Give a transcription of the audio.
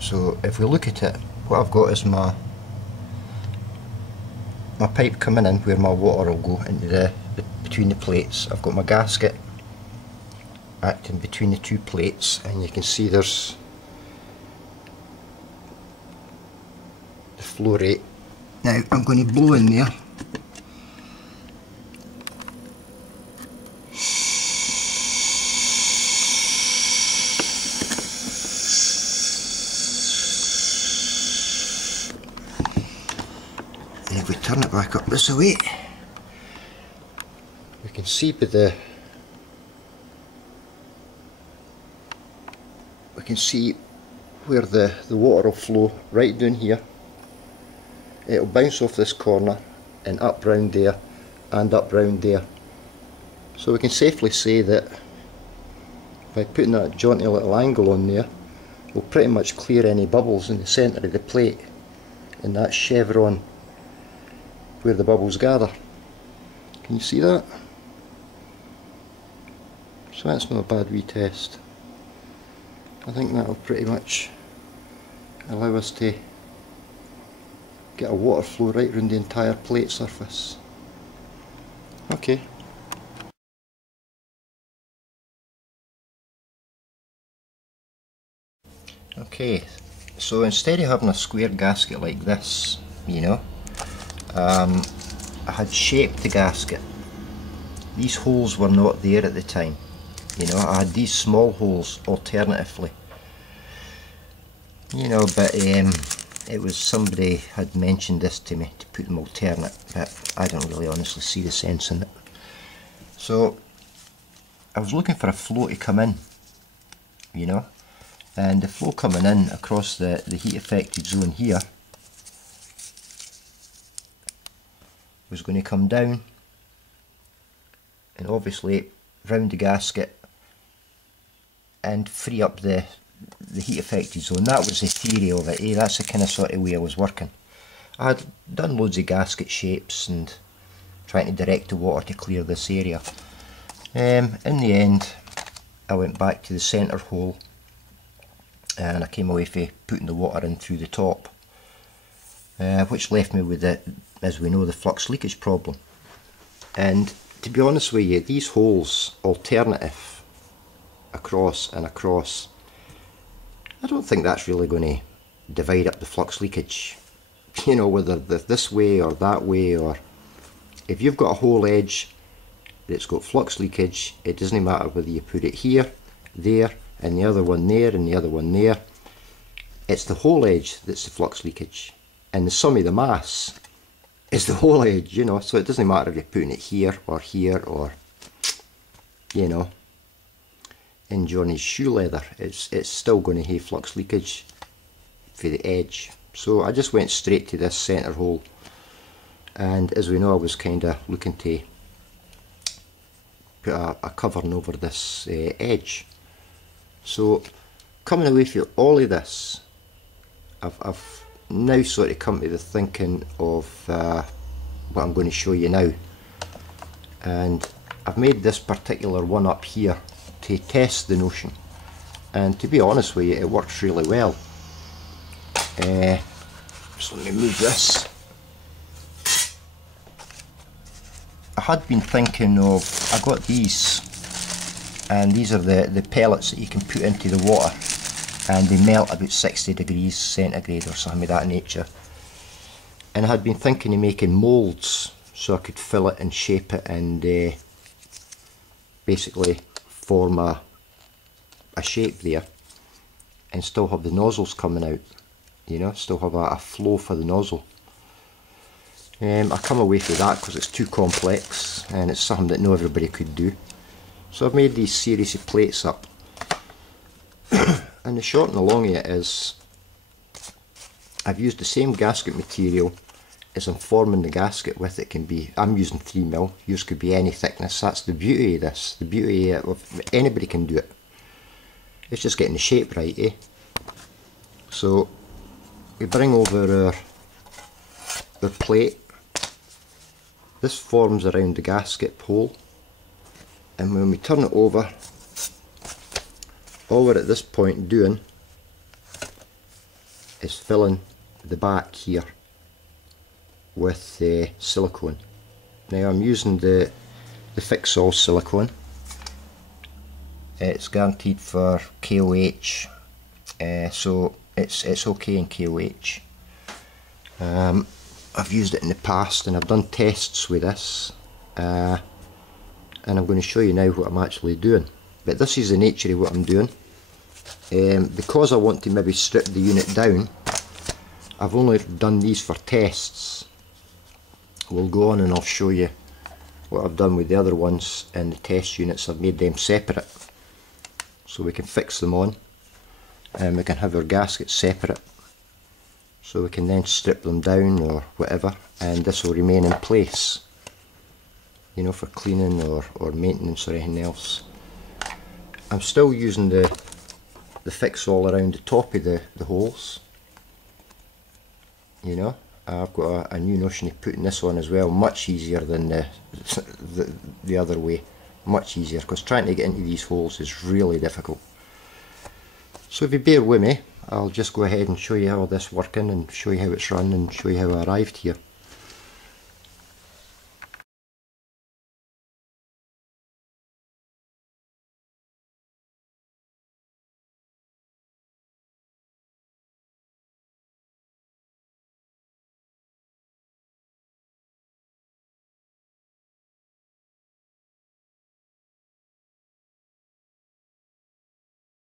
So if we look at it, what I've got is my pipe coming in where my water will go into between the plates. I've got my gasket acting between the two plates, and you can see there's the flow rate. Now I'm going to blow in there. And if we turn it back up this way, we can see by we can see where the water will flow right down here. It'll bounce off this corner and up round there and up round there. So we can safely say that by putting that jaunty little angle on there, we'll pretty much clear any bubbles in the centre of the plate in that chevron where the bubbles gather. Can you see that? So that's not a bad wee test. I think that'll pretty much allow us to get a water flow right around the entire plate surface. Okay. Okay, so instead of having a square gasket like this, you know, I had shaped the gasket. These holes were not there at the time. You know, I had these small holes alternatively. You know, but it was, somebody had mentioned this to me to put them alternate, but I don't really honestly see the sense in it. So I was looking for a flow to come in, you know, and the flow coming in across the heat affected zone here was going to come down and obviously round the gasket and free up the heat affected zone. That was the theory of it, that's the kind of sort of way I was working. I had done loads of gasket shapes and trying to direct the water to clear this area. In the end I went back to the centre hole and I came away from putting the water in through the top, which left me with the, as we know, the flux leakage problem. And to be honest with you, these holes alternative across and across, I don't think that's really going to divide up the flux leakage, you know, whether this way or that way. Or if you've got a whole edge that's got flux leakage, it doesn't matter whether you put it here, there, and the other one there, and the other one there. It's the whole edge that's the flux leakage, and the sum of the mass is the whole edge, you know. So it doesn't matter if you're putting it here or, you know, in Johnny's shoe leather, it's still going to have flux leakage for the edge. So I just went straight to this centre hole, and as we know, I was kind of looking to put a covering over this edge. So coming away from all of this, I've now sort of come to the thinking of what I'm going to show you now, and I've made this particular one up here to test the notion, and to be honest with you, it works really well. So let me move this. I had been thinking of, I got these, and these are the pellets that you can put into the water, and they melt about 60 degrees centigrade or something of that nature. And I had been thinking of making moulds so I could fill it and shape it and basically form a shape there and still have the nozzles coming out, you know, still have a flow for the nozzle. I come away from that because it's too complex and it's something that not everybody could do. So I've made these series of plates up. And the short and the long of it is, I've used the same gasket material as I'm forming the gasket with. It can be, I'm using 3mm, yours could be any thickness. That's the beauty of this, the beauty of anybody can do it. It's just getting the shape right, eh? So we bring over our plate. This forms around the gasket hole, and when we turn it over, all we're at this point doing is filling the back here with silicone. Now I'm using the Fix-All silicone. It's guaranteed for KOH, so it's okay in KOH. I've used it in the past and I've done tests with this, and I'm going to show you now what I'm actually doing. But this is the nature of what I'm doing. Because I want to maybe strip the unit down, I've only done these for tests. We'll go on and I'll show you what I've done with the other ones and the test units. I've made them separate so we can fix them on, and we can have our gaskets separate so we can then strip them down or whatever, and this will remain in place, you know, for cleaning or maintenance or anything else. I'm still using the Fix-All around the top of the holes, you know. I've got a new notion of putting this on as well, much easier than the other way, much easier, because trying to get into these holes is really difficult. So if you bear with me, I'll just go ahead and show you how this working and show you how it's run and show you how I arrived here.